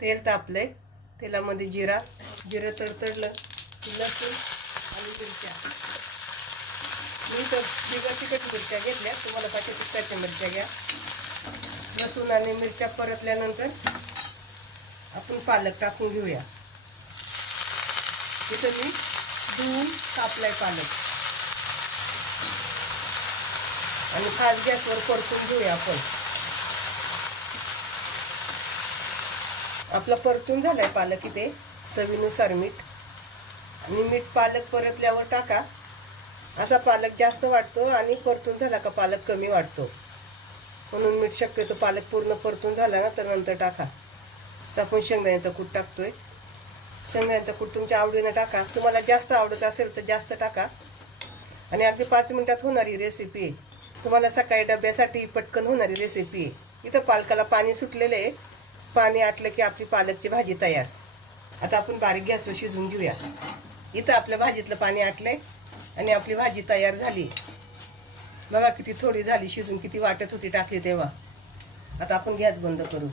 तेल तापलंय. तेलामध्ये जिरा जिरं तडतडलं लसूण आणि मिरच्या. मी तर बिगर तिखट मिरच्या घेतल्या. तुम्हाला पाहिजे तिखटाच्या मिरच्या घ्या. लसूण आणि मिरच्या परतल्यानंतर आपण पालक टाकून घेऊया. इथं मी धुवून कापलाय पालक. आणि खास गॅसवर परतून घेऊया आपण. आपला परतून झालाय पालक इथे चवीनुसार मीठ. आणि मीठ पालक परतल्यावर टाका. असा पालक जास्त वाटतो आणि परतून झाला का पालक कमी वाटतो. म्हणून मीठ शक्यतो पालक पूर्ण परतून झाला ना तर नंतर टाका. तर आपण शेंगदाण्याचा कूट टाकतोय. शेंगदाण्याचा कूट तुमच्या आवडीनं टाका. तुम्हाला जास्त आवडत असेल तर जास्त टाका. आणि अगदी पाच मिनिटात होणारी रेसिपी आहे. तुम्हाला सकाळी डब्यासाठी पटकन होणारी रेसिपी आहे. इथं पालकाला पाणी सुटलेलं आहे. पाणी आटलं की आपली पालकची भाजी तयार. आता आपण बारीक गॅसवर शिजवून घेऊया. इथं आपल्या भाजीतलं पाणी आटलंय आणि आपली भाजी तयार झाली. बघा किती थोडी झाली शिजून किती वाटत होती टाकली तेव्हा. आता आपण गॅस बंद करू.